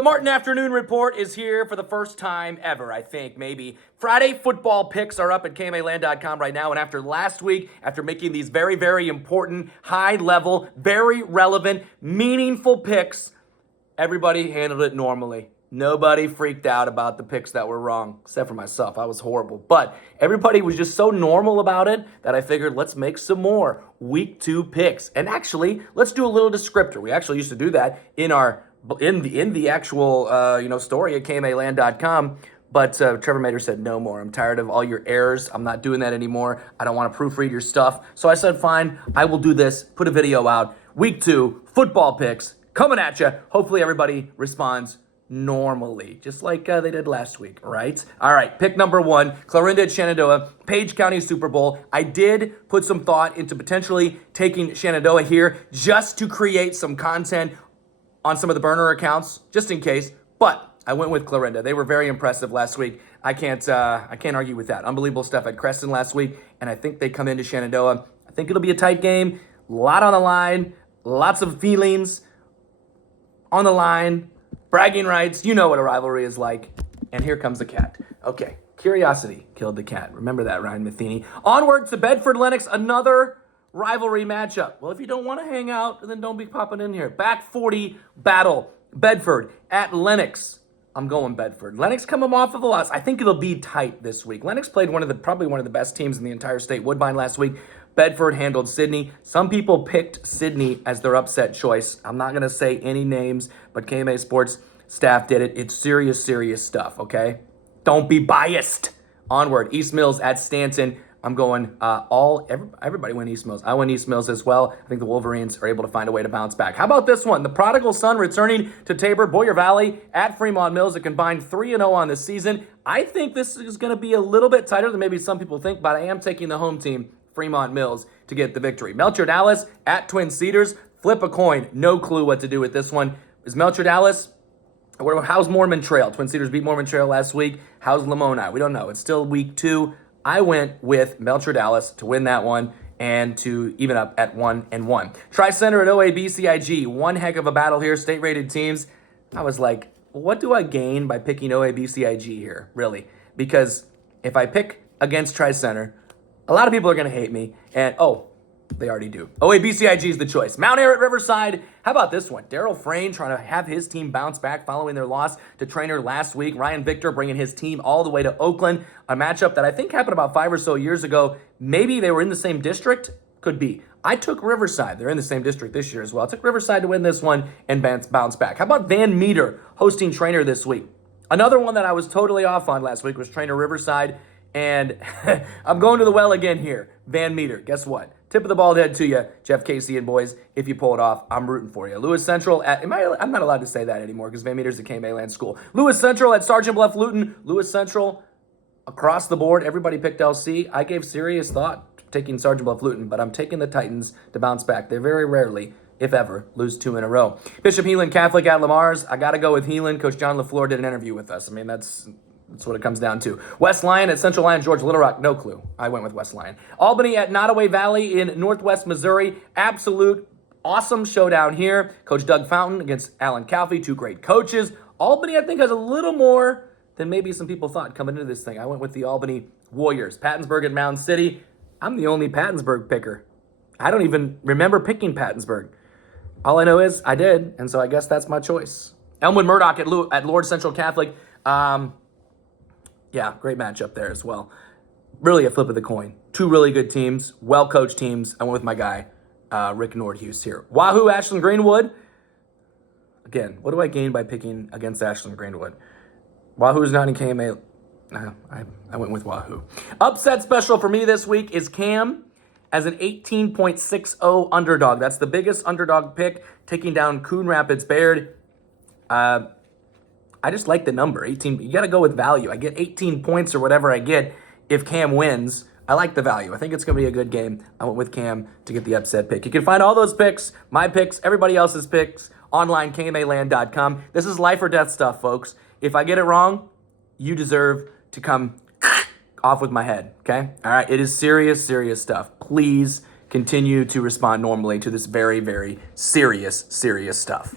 The Martin Afternoon Report is here for the first time ever, I think, maybe. Friday football picks are up at KMAland.com right now, and after last week, after making these very, very important, high-level, very relevant, meaningful picks, everybody handled it normally. Nobody freaked out about the picks that were wrong, except for myself. I was horrible. But everybody was just so normal about it that I figured, let's make some more Week 2 picks. And actually, let's do a little descriptor. We actually used to do that in the actual story at KMAland.com. But Trevor Mater said, no more. I'm tired of all your errors. I'm not doing that anymore. I don't want to proofread your stuff. So I said, fine, I will do this. Put a video out. Week 2, football picks, coming at you. Hopefully everybody responds normally, just like they did last week, right? All right, pick number 1, Clarinda at Shenandoah, Page County Super Bowl. I did put some thought into potentially taking Shenandoah here just to create some content on some of the burner accounts, just in case, but I went with Clarinda. They were very impressive last week. I can't argue with that. Unbelievable stuff at Creston last week, and I think they come into Shenandoah. I think it'll be a tight game, a lot on the line, lots of feelings on the line, bragging rights. You know what a rivalry is like. And here comes the cat. Okay, curiosity killed the cat. Remember that, Ryan Matheny. Onward to Bedford-Lennox, another rivalry matchup. Well, if you don't want to hang out, then don't be popping in here. Back 40 battle. Bedford at Lennox. I'm going Bedford. Lennox coming off of a loss. I think it'll be tight this week. Lennox played probably one of the best teams in the entire state, Woodbine, last week. Bedford handled Sydney. Some people picked Sydney as their upset choice. I'm not going to say any names, but KMA Sports staff did it. It's serious, serious stuff, okay? Don't be biased. Onward. East Mills at Stanton. I'm going everybody went East Mills. I went East Mills as well. I think the Wolverines are able to find a way to bounce back. How about this one? The prodigal son returning to Tabor, Boyer Valley at Fremont Mills. A combined 3-0 on the season. I think this is going to be a little bit tighter than maybe some people think, but I am taking the home team, Fremont Mills, to get the victory. Melcher Dallas at Twin Cedars. Flip a coin. No clue what to do with this one. Is Melcher Dallas? How's Mormon Trail? Twin Cedars beat Mormon Trail last week. How's Lamoni? We don't know. It's still week 2. I went with Melcher Dallas to win that one and to even up at 1-1. Tri-Center at OABCIG. One heck of a battle here. State-rated teams. I was like, what do I gain by picking OABCIG here, really? Because if I pick against Tri-Center, a lot of people are going to hate me. And, they already do. OABCIG is the choice. Mount Air at Riverside. How about this one? Daryl Frayne trying to have his team bounce back following their loss to Trainer last week. Ryan Victor bringing his team all the way to Oakland. A matchup that I think happened about 5 or so years ago. Maybe they were in the same district. Could be. I took Riverside. They're in the same district this year as well. I took Riverside to win this one and bounce back. How about Van Meter hosting Trainer this week? Another one that I was totally off on last week was Trainer Riverside. And I'm going to the well again here. Van Meter. Guess what? Tip of the bald head to you, Jeff Casey and boys. If you pull it off, I'm rooting for you. Lewis Central at, I'm not allowed to say that anymore because Van Meter's a KMA Land school. Lewis Central at Sergeant Bluff Luton. Lewis Central, across the board, everybody picked LC. I gave serious thought to taking Sergeant Bluff Luton, but I'm taking the Titans to bounce back. They very rarely, if ever, lose 2 in a row. Bishop Heelan Catholic at Lamar's. I got to go with Heelan. Coach John LaFleur did an interview with us. I mean, that's what it comes down to. West Lyon at Central Lyon, George Little Rock. No clue. I went with West Lyon. Albany at Nottoway Valley in Northwest Missouri. Absolute awesome showdown here. Coach Doug Fountain against Alan Calfee. 2 great coaches. Albany, I think, has a little more than maybe some people thought coming into this thing. I went with the Albany Warriors. Pattonsburg at Mound City. I'm the only Pattonsburg picker. I don't even remember picking Pattonsburg. All I know is I did, and so I guess that's my choice. Elmwood Murdoch at Lord Central Catholic. Yeah, great matchup there as well. Really a flip of the coin. 2 really good teams, well-coached teams. I went with my guy, Rick Nordhus here. Wahoo, Ashland Greenwood. Again, what do I gain by picking against Ashland Greenwood? Wahoo's not in KMA. I went with Wahoo. Upset special for me this week is Cam as an 18.60 underdog. That's the biggest underdog pick, taking down Coon Rapids Bayard. I just like the number, 18. You got to go with value. I get 18 points or whatever I get if Cam wins. I like the value. I think it's going to be a good game. I went with Cam to get the upset pick. You can find all those picks, my picks, everybody else's picks, online, KMAland.com. This is life or death stuff, folks. If I get it wrong, you deserve to come off with my head, okay? All right, it is serious, serious stuff. Please continue to respond normally to this very, very serious, serious stuff.